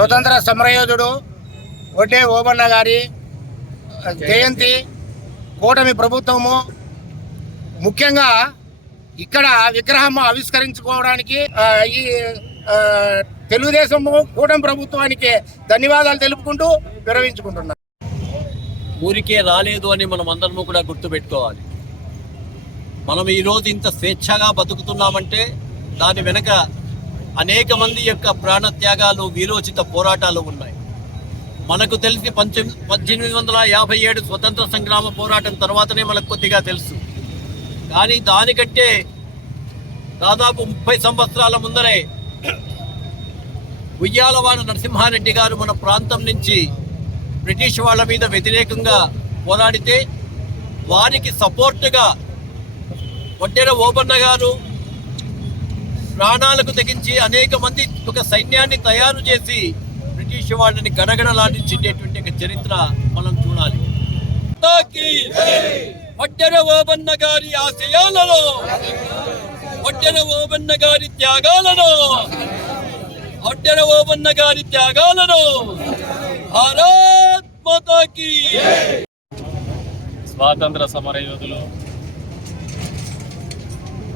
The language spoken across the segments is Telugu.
స్వతంత్ర సమరయోధుడు ఒడ్డే ఓబన్న గారి జయంతి కూటమి ప్రభుత్వము. ముఖ్యంగా ఇక్కడ విగ్రహం ఆవిష్కరించుకోవడానికి ఈ తెలుగుదేశము కూటమి ప్రభుత్వానికి ధన్యవాదాలు తెలుపుకుంటూ విరమించుకుంటున్నాను ఊరికే రాలేదు అని మనం అందరము కూడా గుర్తుపెట్టుకోవాలి. మనం ఈరోజు ఇంత స్వేచ్ఛగా బతుకుతున్నామంటే దాని వెనక అనేక మంది యొక్క ప్రాణత్యాగాలు వీరోచిత పోరాటాలు ఉన్నాయి. మనకు తెలిసి పంచ పద్దెనిమిది వందల యాభై ఏడు స్వతంత్ర సంగ్రామ పోరాటం తర్వాతనే మనకు కొద్దిగా తెలుసు. కానీ దానికంటే దాదాపు ముప్పై సంవత్సరాల ముందరే ఉయ్యాలవాడ నరసింహారెడ్డి గారు మన ప్రాంతం నుంచి బ్రిటిష్ వాళ్ళ మీద వ్యతిరేకంగా పోరాడితే వారికి సపోర్టుగా వడ్డెర ఓబన్న గారు ప్రాణాలకు తెగించి అనేక మంది ఒక సైన్యాన్ని తయారు చేసి బ్రిటిష్ వాళ్ళని గడగడలాడించేటటువంటి ఒక చరిత్ర మనం చూడాలి. తాకి! వడ్డెర ఓబన్న గారి ఆశయాలలో వడ్డెర ఓబన్న గారి త్యాగాలను వడ్డెర ఓబన్న గారి త్యాగాలను భారత్ మాతాకి! స్వాతంత్ర సమర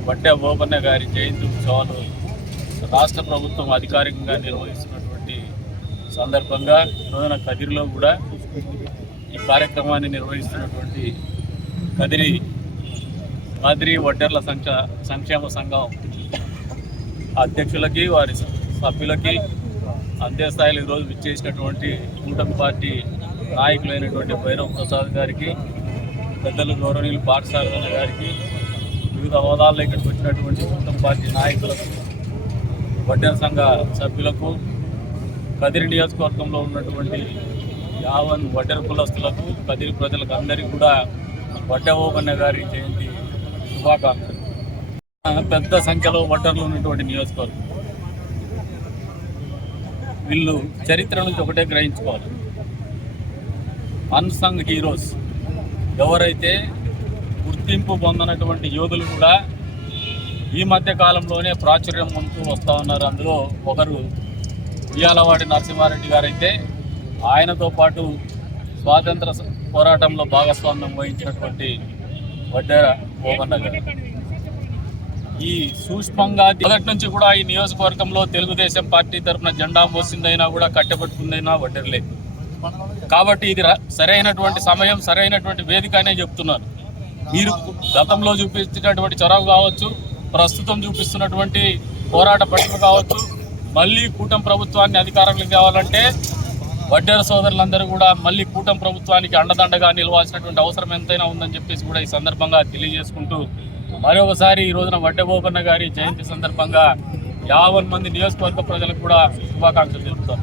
యోధులు వడ్డే గారి జయంతి ఉత్సవాలు రాష్ట్ర ప్రభుత్వం అధికారికంగా నిర్వహిస్తున్నటువంటి సందర్భంగా ఈరోజున కదిరిలో కూడా ఈ కార్యక్రమాన్ని నిర్వహిస్తున్నటువంటి కదిరి మాదిరి వడ్డెర్ల సంక్ష సంక్షేమ సంఘం అధ్యక్షులకి వారి సభ్యులకి అంతే స్థాయిలో ఈరోజు విచ్చేసినటువంటి కూటమి పార్టీ నాయకులైనటువంటి భైరవ్ ప్రసాద్ గారికి పెద్దలు గౌరవనీయులు పాఠశాల గారికి వివిధ హోదాల్లో ఇక్కడికి వచ్చినటువంటి మొత్తం పార్టీ నాయకులకు వడ్డెర సంఘ సభ్యులకు కదిరి నియోజకవర్గంలో ఉన్నటువంటి యావన్ వడ్డెర కులస్తులకు కదిరి ప్రజలకు అందరికీ కూడా వడ్డ గారి జయంతి శుభాకాంక్షలు. పెద్ద సంఖ్యలో వడ్డర్లు ఉన్నటువంటి నియోజకవర్గం. వీళ్ళు చరిత్ర నుంచి ఒకటే గ్రహించుకోవాలి. అన్సంగ్ హీరోస్ ఎవరైతే గుర్తింపు పొందనటువంటి యోధులు కూడా ఈ మధ్య కాలంలోనే ప్రాచుర్యం ఉంటూ వస్తూ ఉన్నారు. అందులో ఒకరు ఉయ్యాలవాడి నరసింహారెడ్డి గారైతే ఆయనతో పాటు స్వాతంత్ర పోరాటంలో భాగస్వామ్యం వహించినటువంటి వడ్డేర ఓమన్న గారు. ఈ సూక్ష్మంగా మొదటి నుంచి కూడా ఈ నియోజకవర్గంలో తెలుగుదేశం పార్టీ తరఫున జెండా మోసిందైనా కూడా కట్టబెట్టుకుందైనా వడ్డెరలే. కాబట్టి ఇది సరైనటువంటి సమయం సరైనటువంటి వేదిక అనే చెప్తున్నాను. మీరు గతంలో చూపించినటువంటి చొరవ కావచ్చు ప్రస్తుతం చూపిస్తున్నటువంటి పోరాట పట్టిక కావచ్చు మళ్ళీ కూటమి ప్రభుత్వాన్ని అధికారంలోకి కావాలంటే వడ్డేర సోదరులందరూ కూడా మళ్ళీ కూటమి ప్రభుత్వానికి అండదండగా నిలవాల్సినటువంటి అవసరం ఎంతైనా ఉందని చెప్పేసి కూడా ఈ సందర్భంగా తెలియజేసుకుంటూ మరొకసారి ఈ రోజున వడ్డెబోపన్న గారి జయంతి సందర్భంగా యావన్ మంది నియోజకవర్గ ప్రజలకు కూడా శుభాకాంక్షలు తెలుపుతారు